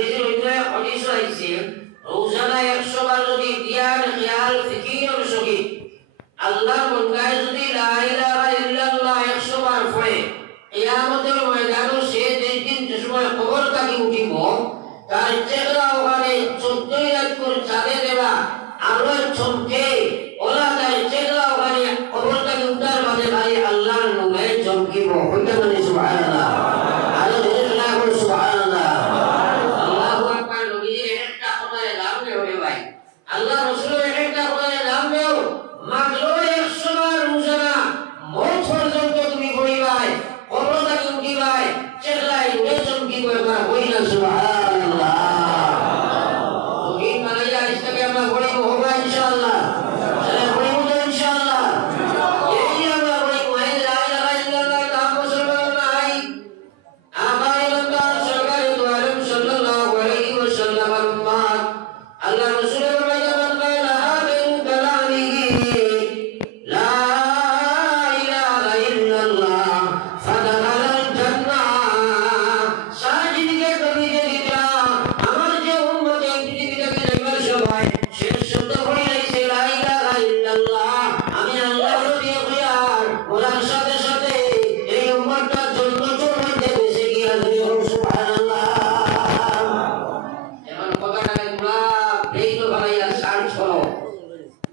হাদিসের মধ্যে হাদিস আছে রোজানা 100 বার যদি তিয়ার খেয়াল ফিকির সহিত আল্লাহর বন্দায় যদি লা ইলাহা ইল্লাল্লাহ 100 বার পড়ে কিয়ামতের ময়দানে সে যেদিন যে সময় কবর থেকে উঠিব তার চেহারা ওখানে 14 রাত করে চাঁদে দেওয়া আলো চমকে ওরা তার চেহারা ওখানে কবর থেকে উঠার মাঝে ভাই আল্লাহর নূরে চমকিব হইতে মানে সুবহানাল্লাহ আলো দিনা করে সুবহানাল্লাহ আল্লাহু আকবার নবীর একটা কথায় নাম নেও রে ভাই আল্লাহ রাসূলের একটা কথায় নাম নেও মাত্র 100 বার রোজানা মত পর্যন্ত তুমি পড়িবাই কবর থেকে উঠিবাই চেহারায় নূরে চমকিব একবার কইলা সুবহানাল্লাহ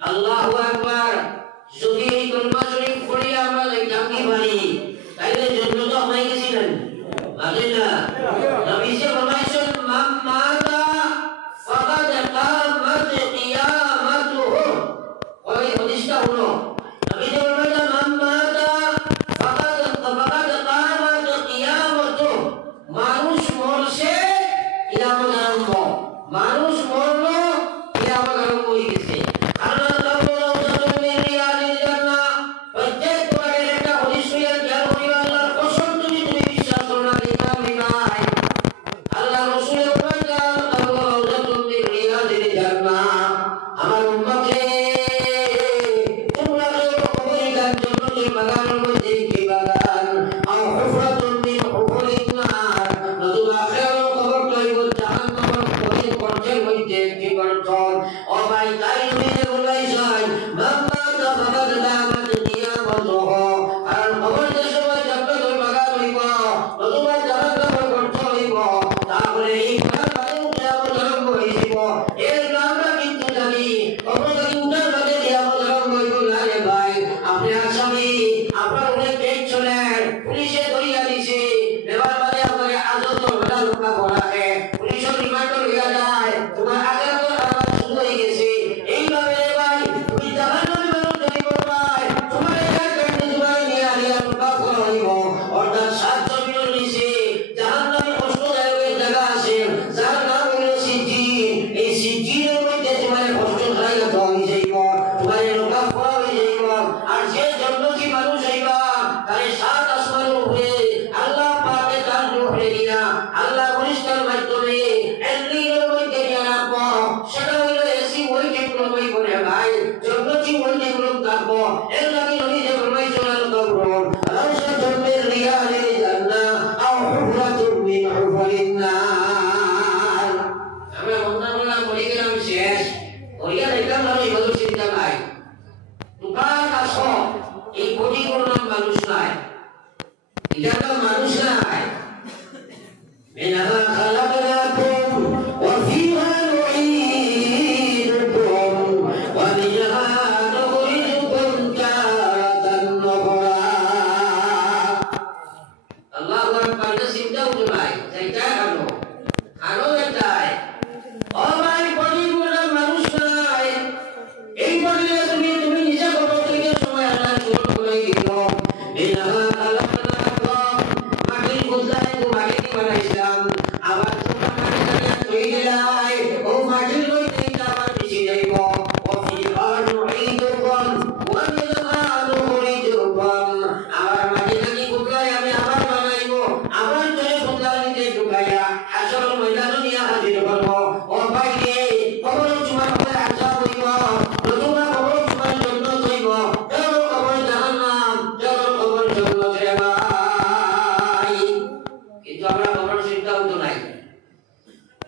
আল্লাহু আকবার যদি এই কলমা শরীফ পড়ি আমরা জানতে পারি তাইলে জন্নত হয়ে গেছিলেন আল্লাহ নবী যে ফরমাইছেন মান মাতা ফাকাদ কামাত কিয়ামাতুহু ওই হাদিসটা হলো নবী যে ফরমাইলেন মান মাতা ফাকাদ কামাত কিয়ামাতুহু মানুষ মরছে কিয়ামত আরম্ভ মানুষ মরলো কিয়ামত আরম্ভ হয়ে গেছে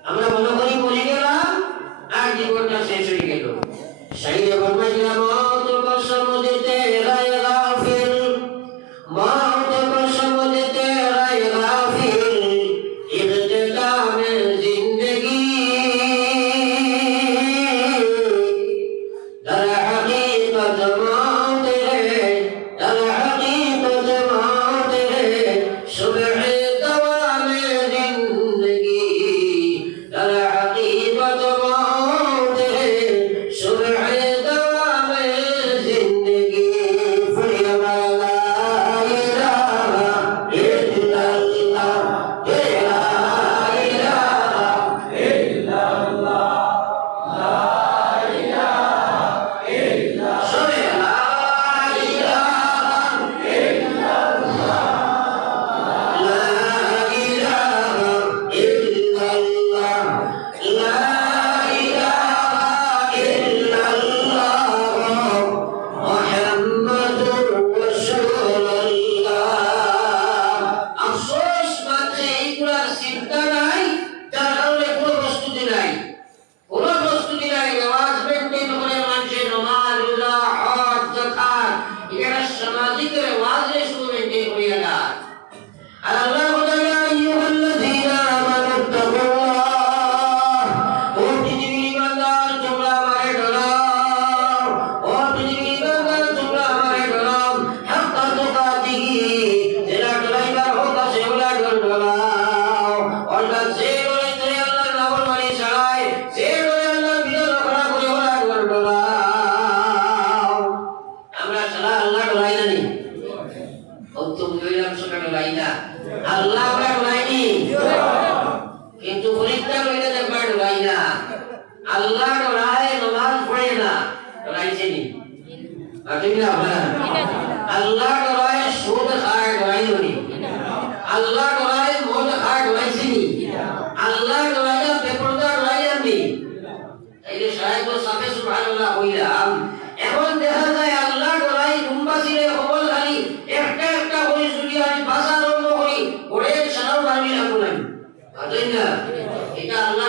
আমরা মনে করি মরে গেলাম আর জীবনটা শেষ হয়ে গেল। শাইরে ফরমাইছিলাম মওত কসম দেতে রায় গাফিল, মওত কসম দেতে রায় গাফিল, ইখতিতামে জিंदगी दर हकीकत मौत है, दर हकीकत मौत है, सुबह दवामे जिंदगी दर हकीकत मौत है, सुबह दवामे जिंदगी। फरियाद ला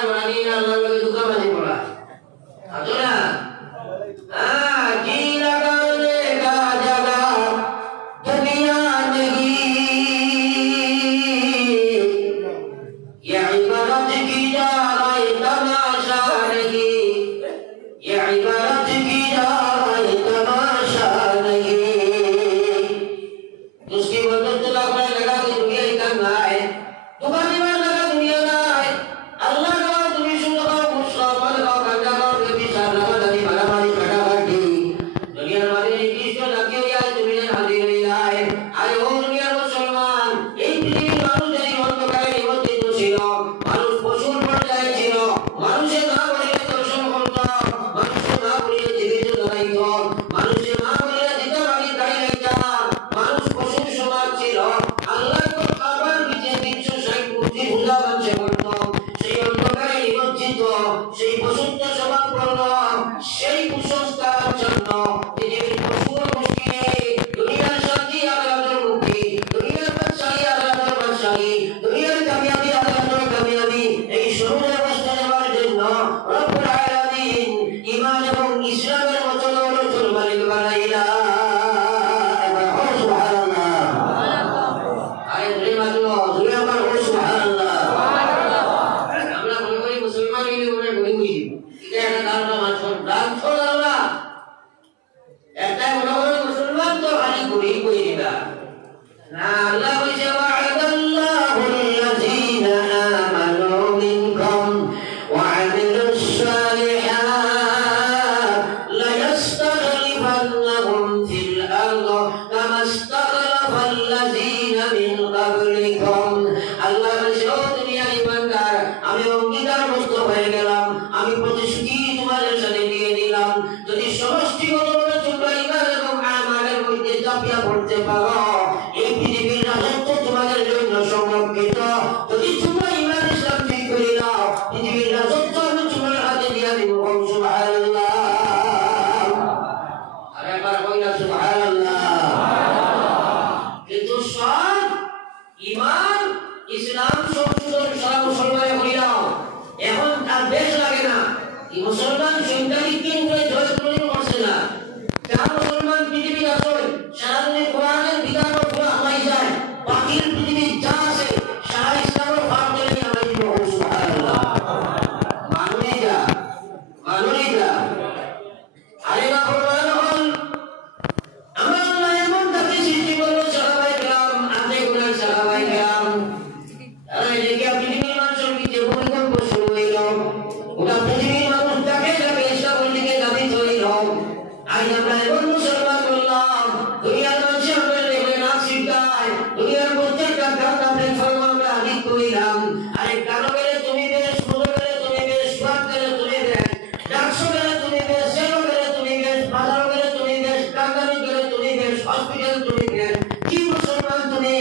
इलाहा इल्लल्लाह, ला इलाहा इल्लल्लाह, ইসলাম সংশোধন সারা মুসলমানে হইলাম। ইন্টারনেট কিন্তু জয় করে করছে না যা মুসলমান পৃথিবী আছে সারাদিন কোরআনের বিধান ও পুরো আমাই যায় বাকি পৃথিবী যা আছে সারা ইসলামের ভাগ করে নিয়ে আমাই দিব সুবহানাল্লাহ মানুষই যা আরে না বলবেন হল আমরা আল্লাহ এমন তাকে সৃষ্টি করলো সাহাবায়ে কেরাম আপনি কোরআন সাহাবায়ে কেরাম আরে দেখি পৃথিবীর মানুষের কি যে ভূমিকম্প শুরু হইল ওটা পৃথিবীর মানুষ তাকে যাবে ইসলামের দিকে দাবি হইল আজ আমরা এমন মুসলমান বললাম দুনিয়ার মানুষের আমরা দেখলে না শিখায় দুনিয়ার প্রত্যেকটা কাজ আমরা ফরমান আমরা আদিত করিলাম আরে কারো গেলে তুমি বেশ সুন্দর গেলে তুমি বেশ স্বাদ গেলে তুমি বেশ ডাকসো গেলে তুমি বেশ সেলো গেলে তুমি বেশ বাজার গেলে তুমি বেশ কারখানা গেলে তুমি বেশ হসপিটাল তুমি বেশ কি মুসলমান তুমি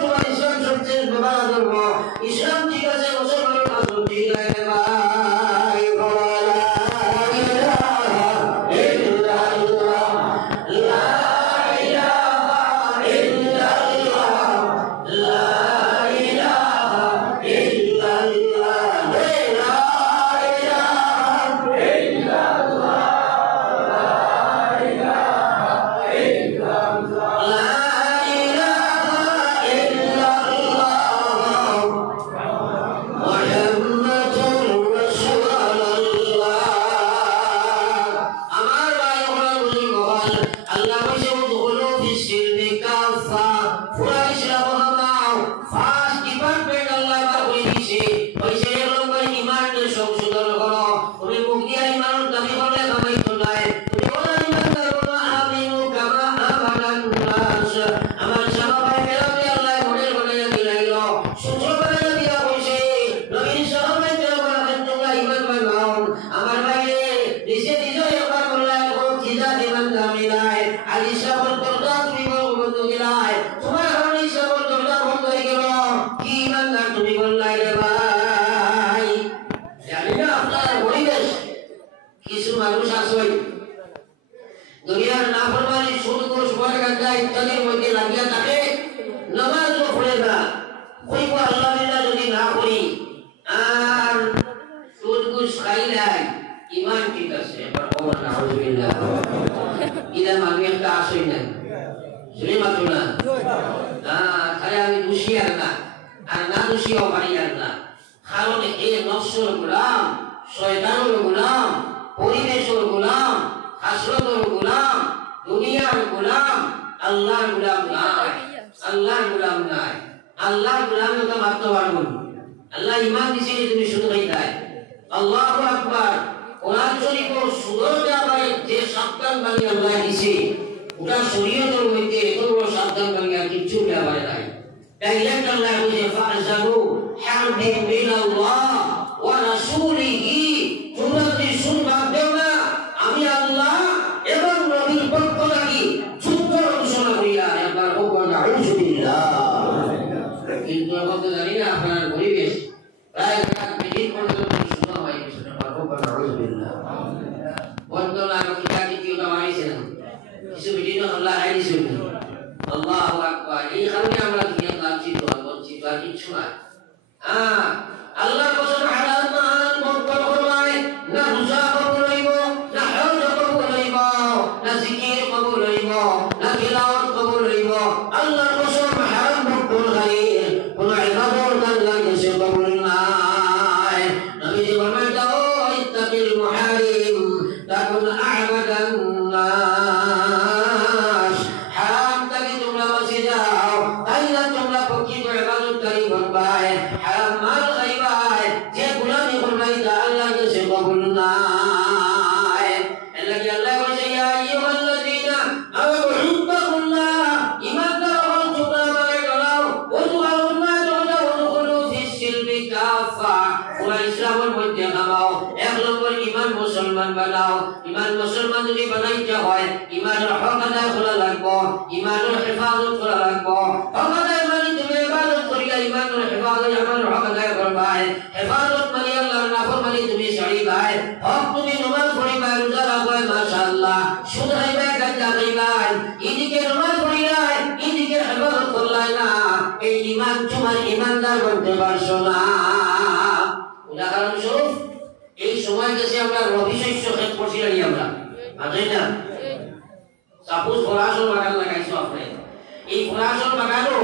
তোমার ইসলাম সবচেয়ে ব্যবহার করবো ইসলাম ঠিক আছে মুসলমানের কাছে ঠিক লাগে ভাই দুনিয়ার নাফরমানি সুদ ঘুষ বরগাঁজা ইত্যাদির মধ্যে লাগিয়া থাকে নামাজও পড়ে না কইব আল্লাহ বিল্লাহ যদি না করি আর সুদ ঘুষ খাই নাই ইমান ঠিক আছে এবার ওমর নাউজুবিল্লাহ ইদা আমি একটা আসই না শুনি মাত্র না খালি আমি দোষী আর না দোষীও পারি আর না কারণ এই নফসের গোলাম শয়তানের গোলাম পরিবেশের গোলাম হাসরতের গোলাম দুনিয়ার গোলাম আল্লাহর গোলাম নাই আল্লাহর গোলাম তো মাত্র পারবো আল্লাহ ঈমান দিয়েছে তুমি শুধু হইতাই আল্লাহু আকবার কোরআন শরীফের সুন্দর ব্যাপারে যে সাবধান বাণী আল্লাহ দিয়েছে ওটা শরীয়তের মধ্যে এত বড় সাবধান বাণী আর কিছু ব্যাপারে নাই ডাইরেক্ট আল্লাহ বলে ফাজালু হারবিন মিনাল্লাহ ওয়া রাসূলিহি তোমরা যদি শুনবা দেও না আমি আল্লাহ এবং নবীর পক্ষ থেকে যুদ্ধ ঘোষণা করিয়া একবার ওয়া নাউযুবিল্লাহ কিন্তু এখন তো জানি না আপনার পরিবেশ প্রায় রাত মিনিট পর্যন্ত শোনা হয় সেটা ওয়া নাউযুবিল্লাহ বর্তমানে আমি কি ওটা মানিছে না কিছু ভিডিও আল্লাহ আইছে আল্লাহু আকবার এই কারণে আমরা দুনিয়া লাঞ্ছিত বঞ্চিত আর কিছু না আল্লাহর কসম হালাল মান বরকত ফরমায় না রোজা কবুল হইব না হজ কবুল হইব না জিকির কবুল হইব না তিলাওয়াত কবুল হইব আল্লাহর কসম হারাম বরকত গায়র কোন ইবাদত আল্লাহর কাছে কবুল নাই নবীজি ফরমায় দাও ইত্তাকিল মুহারিম তাকুন আ'বাদান নাস হারাম থেকে তোমরা বাঁচে যাও তাইলে তোমরা প্রকৃত ইবাদতকারী বানবায় হারাম মাল খাইবায় যে গোলামি করবাই তা আল্লাহর কাছে কবুল নাই এলাকি আল্লাহ বলে ইয়া আইয়ুহাল্লাযীনা আমানু তাকুল্লাহ ঈমানদার হও তোমরা আমাকে ডরাও ওয়াজুআল্লাহ তোমরা ওয়াদখুলু ফিস সিলমি কাফা তোমরা ইসলামের মধ্যে নামাও এক নম্বর ঈমান মুসলমান বানাও ঈমান মুসলমান যদি বানাইতে হয় ঈমানের হক আদায় করা লাগবে ঈমানের হেফাজত করা লাগবে হক আদায় মানে তুমি ইবাদত করিয়া ঈমানের হেফাজত ঈমানের হক আদায় করবাই হেফাজত মানে আল্লাহর নাফরমানি তুমি ছাড়িবাই হক তুমি নামাজ পড়িবাই রোজা রাখবাই মাশাআল্লাহ সুদ খাইবাই গাঁজা খাইবাই এদিকে নামাজ পড়িলাই এদিকে হেফাজত করলাই না এই ঈমান তোমার ঈমানদার বলতে পারছো না উদাহরণস্বরূপ এই সময় গেছে আমরা রবি শস্য ক্ষেত করছিলাম আমরা বুঝলেন না সাপোজ ফরাসল বাগান লাগাইছো আপনি এই ফরাসল বাগানও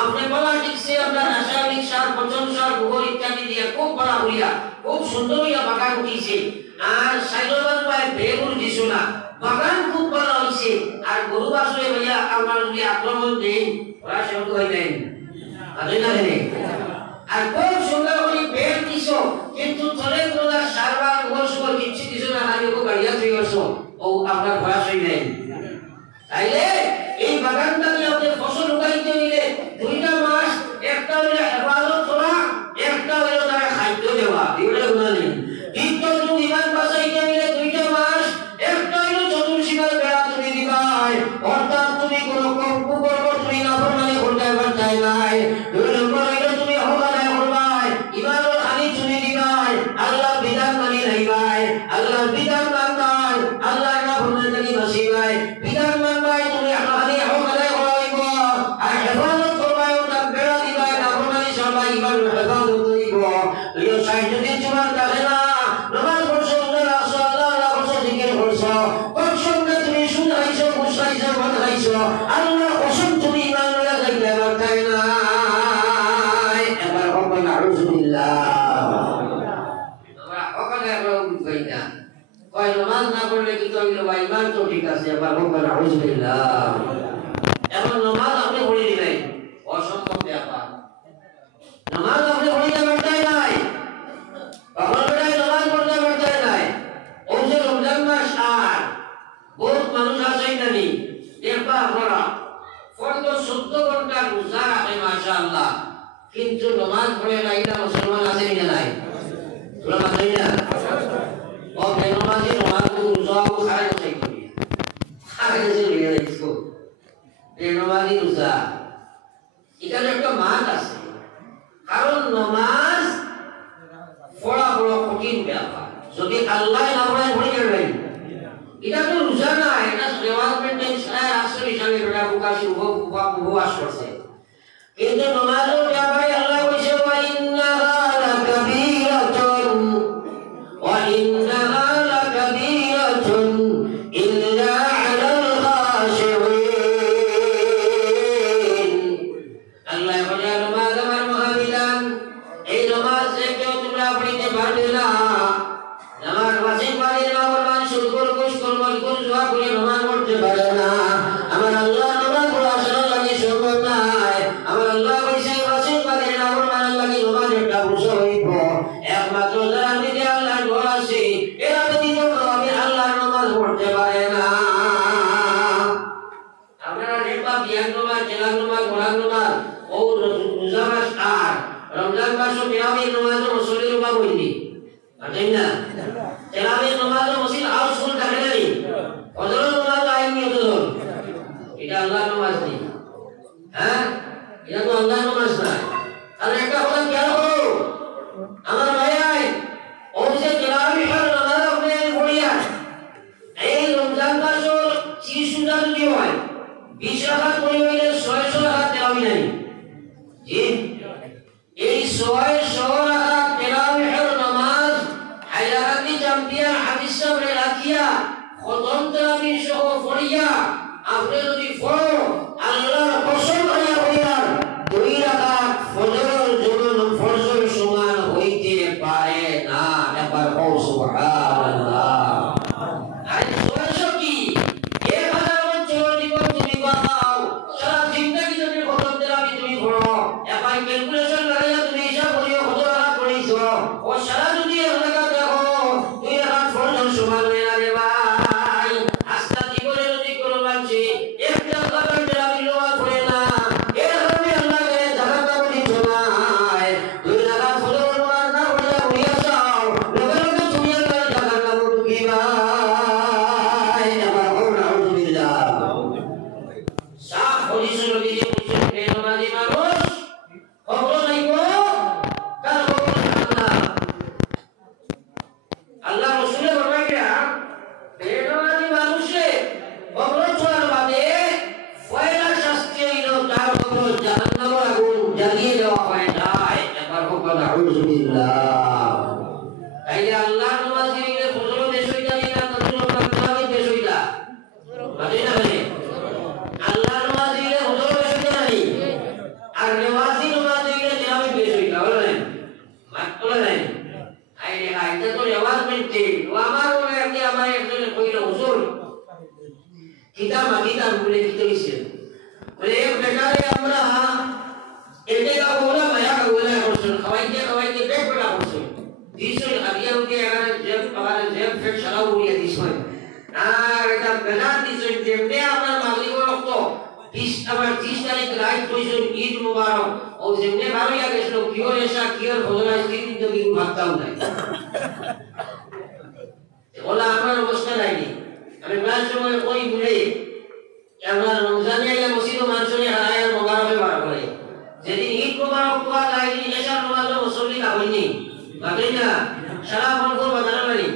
আপনি বলা ঠিকছে আমরা রাসায়নিক সার পচন সার গোবর ইত্যাদি দিয়ে খুব বড় হইয়া খুব সুন্দর হইয়া বাগান উঠিছে আর সাইডবান ভাই বেগুন দিছো না বাগান খুব ভালো হইছে আর গরু বাছুরে ভাইয়া আমার যদি আক্রমণ দেন ওরা সেরকম হয়ে যায় বুঝলেন না আর খুব সুন্দর করে বেল দিছো কিন্তু তলে তোলা সারবার গোবর সুবর কিচ্ছু দিছো না আমি ওকে গাড়িয়া থই গেছো ও আপনার বয়স হই নাই তাইলে এই বাগানটা নিয়ে আপনি ফসল উগাইতে হইলে 2টা মাস একটা হইলে হেফাজত করা একটা হইলে তারা খাদ্য দেওয়া এগুলো গুণা নেই কিন্তু তুমি ইমান বাঁচাইতে হইলে 2টা মাস একটা হইলে চতুর্সীমার বেড়া তুমি দিবাই অর্থাৎ তুমি কোনো কুকর্ম তুমি নাফরমানি করতে পারতাই নাই 2 নম্বর হইলে তুমি হকানায় করবাই ইমানের খানি তুমি দিবাই আল্লাহর বিধান মানি রাখবাই আল্লাহর বিধান মানবাই আল্লাহর নাফরমানি থেকে বাঁচিবাই বিধান মানবাই তুমি খানি হকানায় করাইব আর হেফাজত করবাই ওটা বেড়া দিবাই নাফরমানি সবাই ইমানের হেফাজত করিব এই 60 দিন তোমার কাছে না নামাজ পড়ছো রোজা রাখছো আল্লাহ করছো জিকির করছো কোন সঙ্গে তুমি সুদ খাইছো ঘুষ খাইছো মদ খাইছো আল্লাহর কসম তুমি ইমান লইয়া যাইতে পারতাই না এবার বলবেন আউযুবিল্লাহ আমরা ওখানে বলবই না কয় নামাজ না পড়লে কি কইলো ভাই ইমান তো ঠিক আছে এবার বলবেন আউযুবিল্লাহ এমন নামাজ আপনি পড়ে দিলেন অসম্ভব ব্যাপার নামাজ আপনি পড়তে পারতাই নাই বাবার বেটায় নামাজ পড়তে পারতাই নাই ও যে রমজান মাস আর বহুত মানুষ আছেন নানি দেখবা আপনারা ফরজ 14 ঘন্টা রোজা রাখে মাশাআল্লাহ কিন্তু নামাজ পড়ে না এটা মুসলমান আছে না নাই তোরা মানেন না ও বেনামাজি নামাজ রোজা খায় না কি আগে যে লিয়ে রাখছো বেনামাজি রোজা এখানে একটা মান আছে কারণ নামাজ পড়া বড় কঠিন ব্যাপার যদি আল্লাহ না পড়ায় পড়ে যাবেন এটা তো রোজা না এটা ডেভেলপমেন্ট আসল হিসাবে এটা প্রকাশ উপবাস করছে কিন্তু নামাজের ব্যাপারে আল্লাহ বলেছে ওয়া ইন্নাহা লাকাবীরাতুন ওয়া ইন্নাহা লাকাবীরাতুন ইল্লা আলাল খাশিঈন আল্লাহ বলে নামাজ আমার মহাবিধান এই নামাজ কেউ তোমরা পড়তে পারবে না নামাজ বাসে পারে না আমার শুরু করে কোশ করবার কোন জবাব করে নামাজ পড়তে পারে না আমার আল্লাহ নামাজ পড়া আসলে লাগে সম্ভব নাই আমার আল্লাহ কইছে বাসে পারে না আমার মান লাগে নামাজ একটা বুঝো হইব একমাত্র যারা নিজে আল্লাহর ঘর আছে এরা ব্যতীত আমি আল্লাহর নামাজ পড়তে পারে না আপনারা দেখবা বিয়ান নামাজ জেলার নামাজ গোলাম নামাজ ও রোজা মাস আর রমজান মাসও তেরাবির নামাজ মুসল্লির উপর হইনি বুঝলেন না তেরাবির নামাজ মুসলিম হাউসফুল থাকে না ফজরের নামাজ আইনি ফজর এটা আল্লাহর নামাজ নেই হ্যাঁ এটা তো আল্লাহর নামাজ না আর একটা কথা খেয়াল করো আমার ভাই ও যে তেরাবির নামাজ আপনি পড়িয়া এই রমজান মাসও 30 রোজা যদি হয় 20 রাকাত পড়ি হইলে 600 রাকাত তেরাবি নাই জি এই 600 রাকাত তেরাবির নামাজ হায়দারাবাদি চ্যাম্পিয়ন হাদিস সাহেব রাখিয়া খতম তেরাবি সহ পড়িয়া আপনি যদি পড়ো আল্লাহর কসম হইয়া হইয়া 2 রাকাত ফজরের জন্য ফরজের সমান হইতে পারে না একবার ও সুবহানাল্লাহ আর 600 কি 1000 বছর জীবন তুমি পাও সারা জিন্দেগি যদি খতম তেরাবি তুমি পড়ো একবার ক্যালকুলেশন লাগাইয়া তুমি হিসাব করিও কত রাকাত পড়িছো ও সারা যদি এলাকা দেখো 2 রাকাত ফরজের সমান হয়ে যাবে ভাই আস্তা জীবনে যদি কোনো মানুষ একটা কারণ তেরাবি নামাজ পড়ে না এর কারণে আল্লাহ করে জাহান্নাম দিছো না 2 রাকাত ফজরের নামাজ না পড়িয়া যাও লগে লগে তুমি আল্লাহর না এটা তো রেওয়াজ মেনতে ও আমার মনে আগে আমার একজনে কইলো হুজুর কিতা মাগিতা বলে কি কইছে বলে এক বেটারে আমরা এতে কা বলা মায়া বলা করছেন খাওয়াইতে পেট পড়া করছেন দিশে আদিয়া উঠে এখানে জেব পাহাড়ে জেব ফেট সারা উড়িয়ে দিছেন আর এটা বেলা দিছেন যেমনে আপনার মাগরিব রক্ত 30 আবার 30 তারিখ রাত কইছেন ঈদ মুবারক ও যেমনে ভালো গেছিল কিওর এসা কিওর ভোজনা স্ত্রী কিন্তু কি ভাবতাম না ওলা আমার অবস্থা নাইনি আমি প্রায় সময় কই বলে আমরা রমজানে আইয়া মসজিদ মানুষের হারায় মোবারকে বার করে যেদিন ঈদ মোবারক পাওয়া যায় দিন এশার নামাজ মুসল্লি না হয়নি বাকি না সারা বন্ধ বাজারে বাড়ি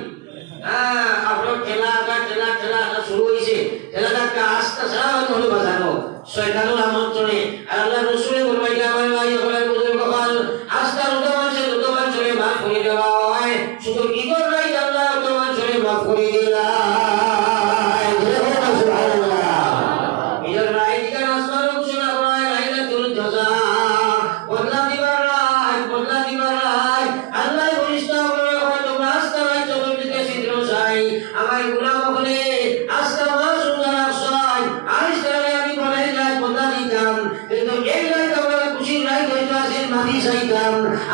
আপনার ঠেলা শুরু হয়েছে ঠেলাটা আস্তে সারা বন্ধ হলো বাজারও শয়তানুল আমন্ত্রণে আর আল্লাহ রসুলের বলবাইটা আমার ভাই ওখানে বুঝে কপাল আস্তে দুটো মানুষের মাফ করে দেওয়া হয় শুধু কি করবে আল্লাহ দুটো মানুষের মাফ করে দিলা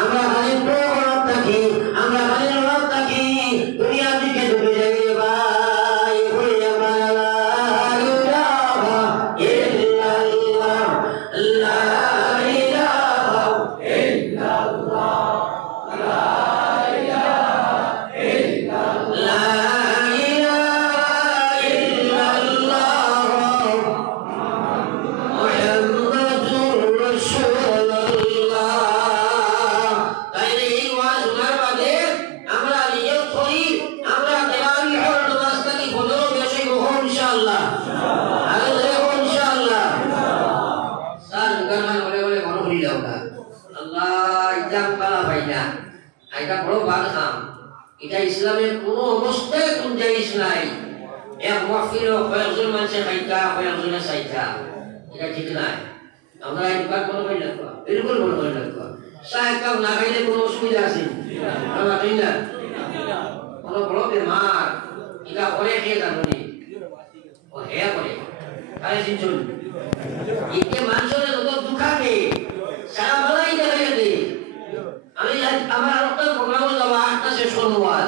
আমরা খালি প্রভাব থাকি আমরা খালি রব থাকি দুনিয়া দিকে ডুবে যাই ভাই বলি আমরা লা ইলাহা ইল্লাল্লাহ লা ইলাহা ইল্লাল্লাহ লা ইলাহা ইল্লাল্লাহ এটা ইসলামের কোন অবস্থায় গুঞ্জাইশ নাই এক ওয়াকিল কয়েকজন মানুষের খাইতা কয়েকজনের চাইতা এটা ঠিক নাই আমরা এই দোকান বন্ধ করে রাখবো বিলকুল বন্ধ করে রাখবো চায়ের কাপ না খাইলে কোনো অসুবিধা আছে আমরা ঠিক না কোনো বড় বেমার এটা করে খেয়ে জানি ও হ্যাঁ করে তাহলে চিনছুন এতে মানুষের যত দুঃখাকে সারা বেলাই দেখা গেছে আমি আমার একটা প্রোগ্রামে যাওয়া 8টা শেষ করবো আর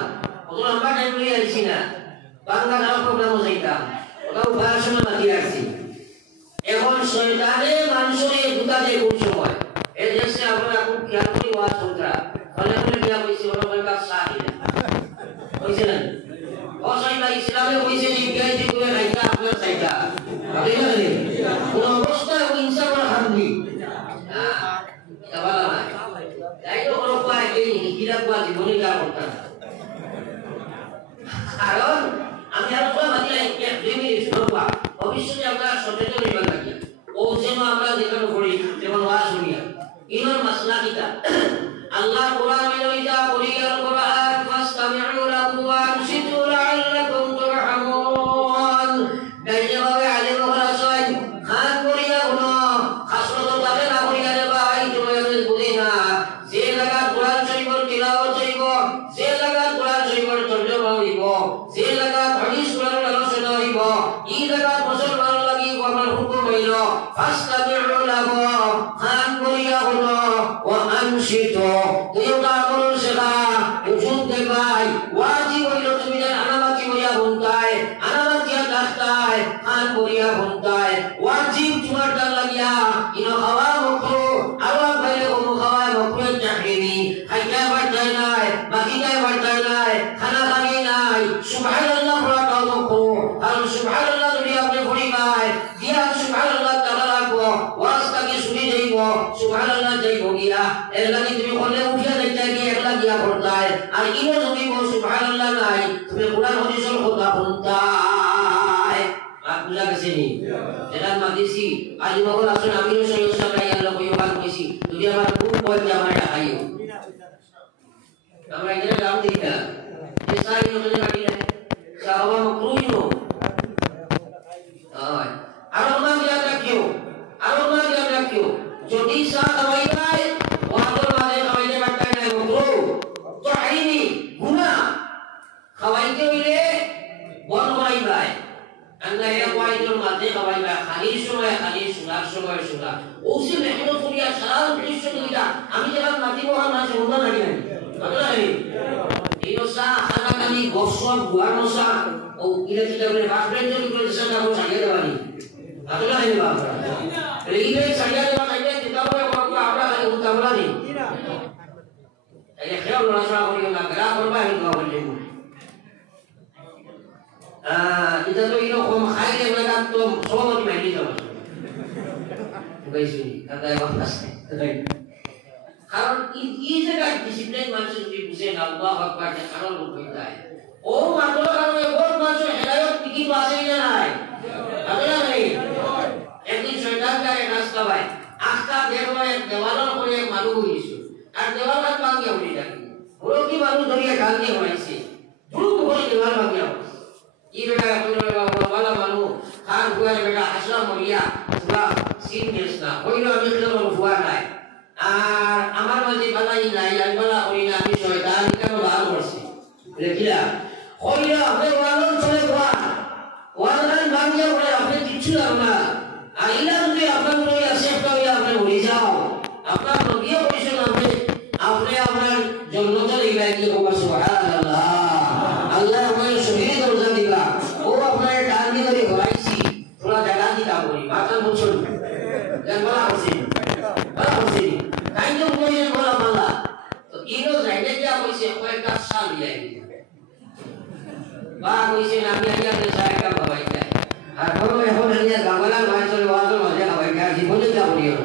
অত লম্বা টাইম নিয়ে আসছি না বাংলা যাওয়ার প্রোগ্রামও যাইতাম ওটাও ভাড়ার সময় মাতিয়ে আসছি এখন শয়তানে মানুষের দুটাতে কোন সময় এই দেশে আপনারা খুব খেয়াল করি ওয়াজ সন্ত্রা ফলে বলে বিয়া হয়েছে ওনার কাছে সাহি না হয়েছে না অশাইলা ইসলামে হয়েছে যে বিয়াইতে করে খাইতা আপনার চাইতা আপনি জানেন কোন অবস্থায় ওই ইনসাফের হামদি এটা ভালো না তাই তো কোনো পায় এই কিরাপা জীবনে যা করতাম কারণ আমি আর তো মাঝে এক দুই মিনিট শুনবা ভবিষ্যতে আমরা সচেতন হইবার লাগি ও যেন আমরা যেখানে পড়ি যেমন ওয়াজ শুনিয়া ইমাম মাসলা কিতা আল্লাহ কোরআন মিলাইয়া পড়িয়াল কোরআন ফাসতামিউ লাহু ওয়া আনসিতু লাআল্লাকুম তুরহামুন দাইয়াবে আলিম খলাসাই খান করিয়া হলো খাসরত তাবে না করিয়া রে ভাই তুমি বুঝি না যে লাগা কোরআন শরীফের তিলাওয়াত হইব যে লাগা কোরআন শরীফের তরজমা হইব যে লাগা হাদিস কোরআনের আলোচনা হইব এই লাগা মুসলমান লাগি আমার হুকুম হইল ফাসতামিউ লাহু খান করিয়া হলো ওয়া আনসিতু তুই কামল শেখা উজুদ দে ভাই ওয়াজিব হইল তুমি যেন আনামাতি হইয়া বন্তায় আনামাতি দাস্তায় খান করিয়া বন্তায় ওয়াজিব তোমার ডাল লাগিয়া ইনো খাওয়া মুখো আল্লাহ ভাইলে কোন খাওয়া মুখো চাহিনি খাইতে বাড়তাই নাই বাকিতে বাড়তাই নাই খানা খাই নাই সুবহানাল্লাহ পড়াটাও মুখো কারণ সুবহানাল্লাহ যদি আপনি পড়ি ভাই দিয়া সুবহানাল্লাহ তাআলা রাখবো ওয়াজটাকে শুনি যাইব সুবহানাল্লাহ যাইব গিয়া এর লাগি তুমি কোলে উঠিয়া যাইতা কি একলা গিয়া পড়তায় আর ইনো যদি সুবহানাল্লাহ নাই তুমি কোরআন হাদিসের কথা বলতায় আর বুঝা গেছে নি এটা মাদিসি আলী মহল আসলে আমিও সৈয়দ সাহেব আল্লাহ কইবান কইছি যদি আমার খুব বলতে আমার ডাকাইও আমরা এখানে নাম দিই না যে সাহেব ওখানে রাখি না সাহাবা মাকরুহ আর আমরা ইয়াদ রাখিও যদি সাহাবাই ওয়াদর মাঝে খাওয়াইতে পারতাই না মাকরুহ তো আইনি গুনাহ খাওয়াইতে হইলে বন খাওয়াইবাই আন্দা এ খাওয়াইতে মাঝে খাওয়াইবা খালির সময় খালি শোনার সময় শোনা ওসি মেহনত করিয়া সারা উদ্দেশ্য দিলা আমি যেন মাটি বহাল না শুনতে থাকি না বুঝলাই এই ওসা খানা খালি গসব গুয়ানোসা ও ইলেকট্রিক করে বাসবেন্ট করে সেটা আমরা সাজিয়ে দেবানি বুঝলাই বাবা রেইলে সাজিয়ে দেবা খাইলে কিতাবে আমরা খালি উত্তাবলা নেই এই খেয়াল রাখা করি না গ্রাহ করবা এই কথা বললে এটা তো এরকম খাইলে না তো সমাজ মেনে যাবে বুঝাইছি তাই বাস কারণ এই জায়গায় ডিসিপ্লিন মানুষ যদি বুঝে না আল্লাহু আকবার যে কারণ হয়ে যায় ও মাত্র কারণে বহুত মানুষ হেদায়েত কি পাছে না নাই আল্লাহ নাই একদিন শয়তান কারে রাস্তা ভাই আখটা দেখলো এক দেওয়ালের পরে এক মানুষ হইছে আর দেওয়াল হাত ভাঙিয়া উঠে যায় ওরা কি মানুষ ধরিয়া গাল দিয়ে হইছে দ্রুত করে দেওয়াল ভাঙিয়া এই বেটা বলা মানুষ খান হুয়ার বেটা হাসলা মরিয়া পুরা সিন গেছ না হইলো আমি খেলো হুয়া নাই আর আমার মাঝে বালাই নাই আমি বলা করি না আমি শয়তান কেন ভালো করছি দেখিলা হইলো আপনি ওয়ালন চলে কোয়া ওয়ালন ভাঙিয়া পড়ে আপনি কিচ্ছু না আইলা যদি আপনার মনে আসে কইয়া আপনি মরে যাও আপনার নবীও কইছেন আপনি আপনার জন্নতে দিবেন কি কবা সুবহানাল্লাহ আল্লাহ আমাকে শহীদ দরজা দিবা ও আপনার ডানি ধরে ঘোরাইছি থোড়া জায়গা দিতা বলি মাথা বছর গান বলা আছে কাইন্ড কইছে বলা মালা তো ইনো যাইতে যা কইছে কয়েকটা সাল দিলাই বা কইছে আমি আইয়া তে জায়গা বাবাই যায় আর বড় এখন আইয়া গামলা মাইছরে ওয়াজ মজা বাবাই যায় জীবনে যা বলিও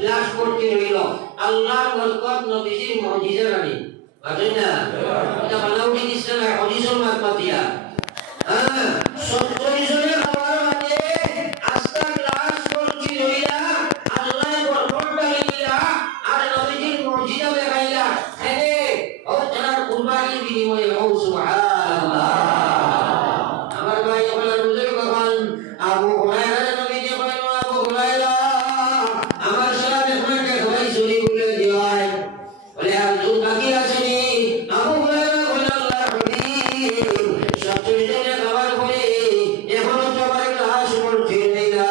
ক্লাস করতে হইল আল্লাহর বরকত নবীজির মুজিজা রানী বুঝেন না এটা বানাউটি দিছে না হাদিসের মাতমাতিয়া হ্যাঁ 70 জনের খাবার মানে আস্তা ক্লাস করতে হইলা আল্লাহ বরকত দিলা আর নবীজির মুজিজা দেখাইলা হ্যাঁ ও তার কুরবানির বিনিময়ে ও সুবহানাল্লাহ আমার ভাই আপনারা বুঝেন কখন আবু হুরায়রা নবীজি কইলো আবু হুরায়রা আমার সারা দেখতে সবাই চুরি বলে দিওয়ায় বলে আর দুধ বাকি আছে নি আবু হুরায়রা বলে আল্লাহর হাবিব 70 জনের খাবার পরে এখনো তো আমার ক্লাস করতে নেইলা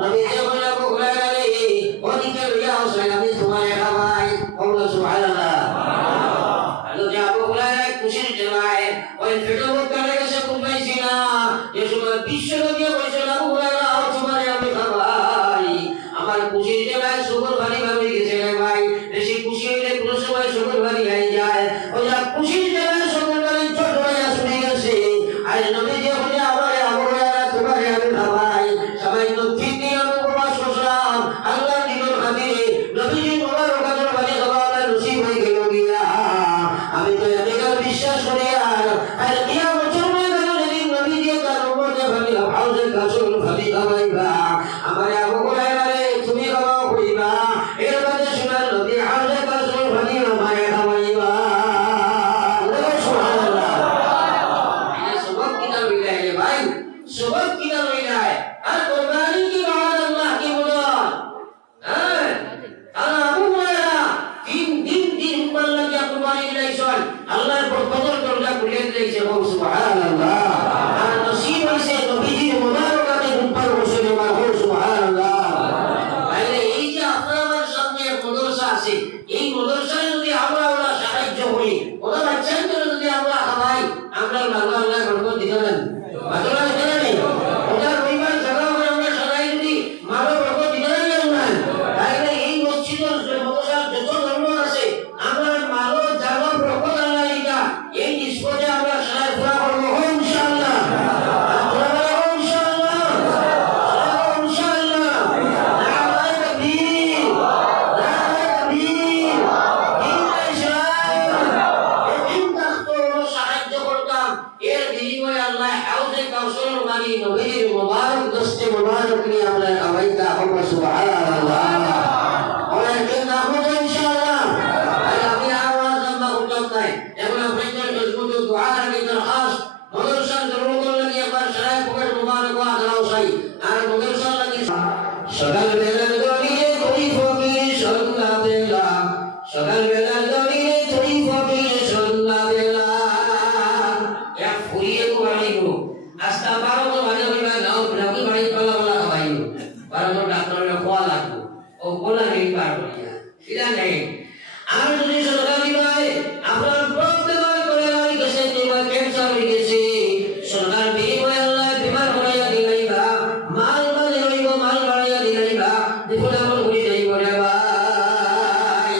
নবীজি বলে আবু হুরায়রা রে ওদিকে লইয়া আসলে আমি তোমায় খাওয়াই বলো সুবহানাল্লাহ আলো যে আবু হুরায়রা খুশির জেলায় ওই ফেটবত কালে কাছে কুমাইছি না এই সময় বিশ্ব নবী কইছিল আবু হুরায়রা তোমারে আমি খাওয়াই আমার খুশির জেলায় সুবর ভারী ভাবে গেছে রে ভাই বেশি খুশি হইলে কোন সময় সুবর ভারী হয়ে যায় ওই খুশির জেলায় সুবর ভারী ছোট হয়ে আসে গেছে আর নবী যে বলে আমারে আবু হুরায়রা তোমারে আমি খাওয়াই সবাই তো ঠিক নিয়ম উপবাস করলাম আল্লাহ দিনের খাতিরে নবীজি মোবারক আজর ভারী খাওয়া নসিব হয়ে গেল গিয়া আমি তো এদিকে বিশ্বাস করি আর কিয়ামত ময়দানে যেদিন নবী দিয়ে তার উম্মতে ভাবি হাউজে কাসুল ভাবি খাওয়াইবা আমারে আবু হুরায়রা রে তুমি খাওয়া কইবা এর বাদে শোনার নবী হাউজে কাসুল ভাবি আমারে খাওয়াইবা সুবহানাল্লাহ এটা সবক কিনা লইলা রে ভাই সবক কিনা লইলা আর কুরবানি কি বাদ আল্লাহ কি বলেন হ্যাঁ আর আবু হুরায়রা তিন বার লাগিয়া কুরবানি লাইছন আল্লাহর বরকতের দরজা খুলে দিয়েছে সুবহানাল্লাহ আর নসিব হইছে নবীজির মুবারকাতে উপর বসে নেওয়া সুবহানাল্লাহ তাইলে এই যে আপনাদের সামনে মাদ্রাসা আছে এই মাদ্রাসায় যদি আমরা সাহায্য করি ওরা বাচ্চাদের যদি আমরা খাওয়াই আমরা আল্লাহ বরকত দিবেন মাদ্রাসা দিবেন ওটা রবিবার জায়গা করে আমরা সবাই যদি মারো বরকত দিবেন না তাইলে এই মসজিদের মাদ্রাসার যত ধর্ম আছে আমরা মারো জায়গা বরকত আল্লাহ এটা এই নিষ্পত্তি আমরা সবাই পুরা করব ইনশাআল্লাহ আমরা ইনশাআল্লাহ ইনশাআল্লাহ নারায়ে তাকবীর নারায়ে তাকবীর সাহায্য করতাম এর বিনিময়ে আল্লাহ হাউজে কাউসার মানি নবীর মুবারক দস্তে মুবারক নিয়ে আমরা খাওয়াইতা হবে সুবহানাল্লাহ ওয়ালাইকুম নাহমদ ইনশাআল্লাহ আমি আওয়াজ লম্বা করতাম নাই এখন আপনাদের মজবুত দোয়া আর দরখাস্ত মাদ্রাসার জরুরত লাগি একবার সারা পকেট মুবারক ওয়া দালাওসাই আর মাদ্রাসার লাগি সকাল বেলা দড়িয়ে কই ফকির সন্ধ্যা বেলা সকাল বেলা দড়িয়ে কই ফকির সন্ধ্যা বেলা এক ফুরিয়ে কোয়ালিগো আস্তা 12 তো ভালো হইবা নাও নাকি বাড়ি পালা পালা খাইও 12 ডাক্তারের কোয়া লাগবো ও কোলা নেই পার করিয়া এটা নেই আর যদি সরকারি ভাই আপনার প্রত্যেকবার করে আমি কাছে তোমার ক্যান্সার হয়ে গেছে সরকার বিনিময়ে আল্লাহ বিমার বাড়াইয়া দিলাইবা মাল বাড়ে হইব মাল বাড়াইয়া দিলাইবা দেখুন আমার ঘুরে যাইব রে ভাই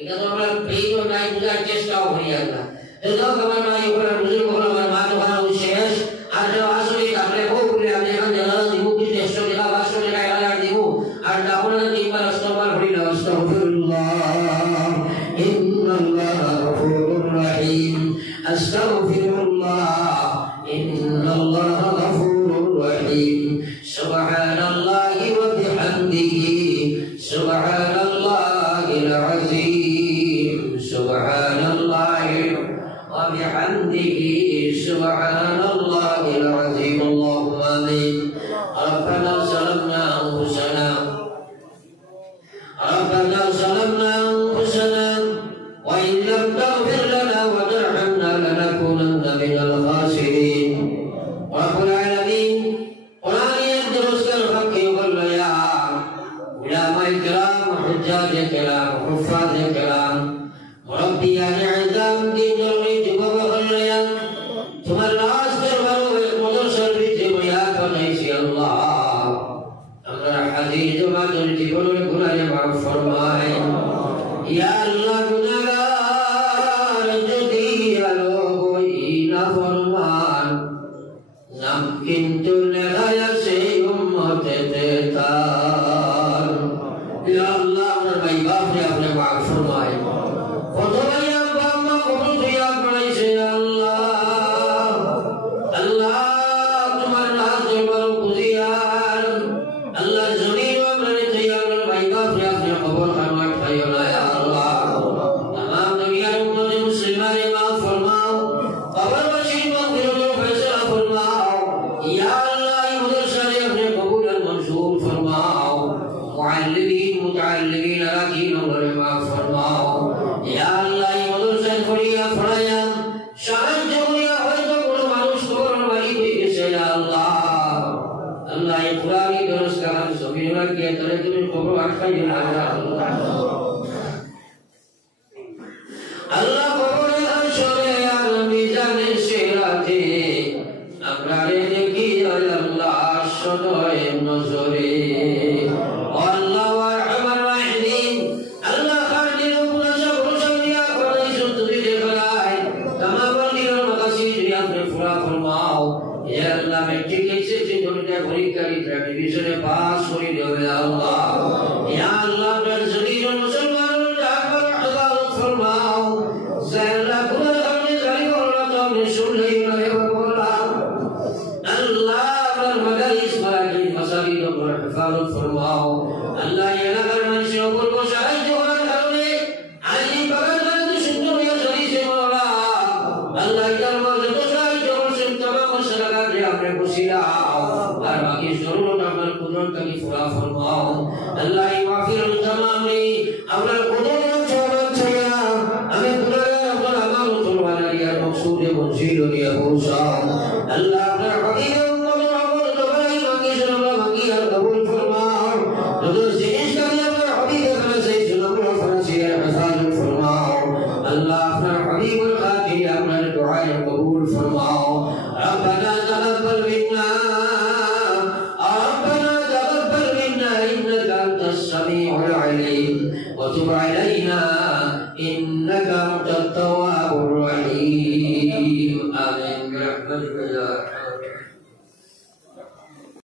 এটা তো আমরা প্রেম নাই বুঝার চেষ্টাও করিয়া না যত আমার নাই ওরা বুঝে বলো আমার মা তো ভালো শেষ আর আসলে আপনি বলে আমি এখন জানা দিব কি 100 টাকা 500 টাকা 1000 দিব আর আপনারা তিনবার আস্তাগফির করিলা আস্তাগফিরুল্লাহ ইন্নাল্লাহা গফুরুর রহিম আস্তাগফিরুল্লাহ ইন্নাল্লাহা গফুরুর রহিম সুবহানাল্লাহি ওয়া বিহামদিহি সুবহানাল্লাহিল আযীম সুবহানাল্লাহি ওয়া বিহামদিহি সুবহানাল্লাহিল আযীম আল্লাহুম্মা আমিন ربنا ظلمنا أنفسنا وإن لم تغفر لنا وترحمنا لنكونن من الخاسرين رب العالمين قرآن يدرس الحق يقول يا علماء الكرام وحجاج الكرام وحفاظ الكرام مربيان عظام دين الرجب وخليا ثم الراس بالغرو المدرسل بالجب يا كنيسي الله أمر حديث ما تلتي كل الكلام معروف فرمائي يا الله গুনাহগার যদি আলো হই না ফরমান নাম কিন্তু লেখা আছে উম্মতে তার या अल्लाह अपने भाई बाप ने अपने माफ फरमाए फतवाया बाम्मा कबूल किया पड़े से अल्लाह अल्लाह तुम्हारे नाम से बरो कुजियार अल्लाह जमीन में मेरे तैयार भाई बाप ने अपने कबूल फरमाए खायो ना या अल्लाह तमाम नबियों उम्मत मुस्लिमां ने माफ फरमाओ कब्र बशीर मगफिरत फैसला फरमाओ या अल्लाह ये मदरसा ने अपने कबूल मंजूर फरमाओ मुअल्लिमीन मुतअल्लिमीन अराकीन और माफ फरमाओ या अल्लाह ये मदरसा फरिया फराया शान जमुनिया होय तो कोन मानुष कोन वाली कोई कैसे या अल्लाह अल्लाह ये पुरानी दरस का हम सभी ने किया तरह तुम्हें कब्र आखा ये ना अल्लाह कब्र हम शोरे या नबी जाने से राते अमरारे देखी अल्लाह शोरे नजरे पास हो या अल्लाह या अल्लाह दर जमीन मुसलमानों जाकर हिफाजत फरमाओ ज़रा कुल हमने जारी और हमने सुन ली है बोला अल्लाह पर मदरिस मराठी मसाजिद पर हिफाजत फरमाओ अल्लाह ये नगर में से ऊपर को शायद जो हमने आज बगल में सुंदर या सही से बोला अल्लाह इधर मौज तो शायद जो से तमाम मसला के आपने कुशिया और बाकी जरूर कभी फुरा फरमाओ अल्लाह माफिर तमाम ने अपना खुदा छोड़ दिया हमें खुदा अपना अमल तोड़वाना दिया मकसूद मंजिल दिया भरोसा अल्लाह अपना हबीब अमल तो भाई मांगे सुनो मांगी और कबूल फरमाओ जो जिस का अपना हबीब का से सुनो फरसी हिफाजत फरमाओ अल्लाह अपना हबीब का दिया अपना दुआ कबूल फरमाओ रब्बना तक़ब्बल मिन्ना السميع العليم وتب علينا إنك أنت التواب الرحيم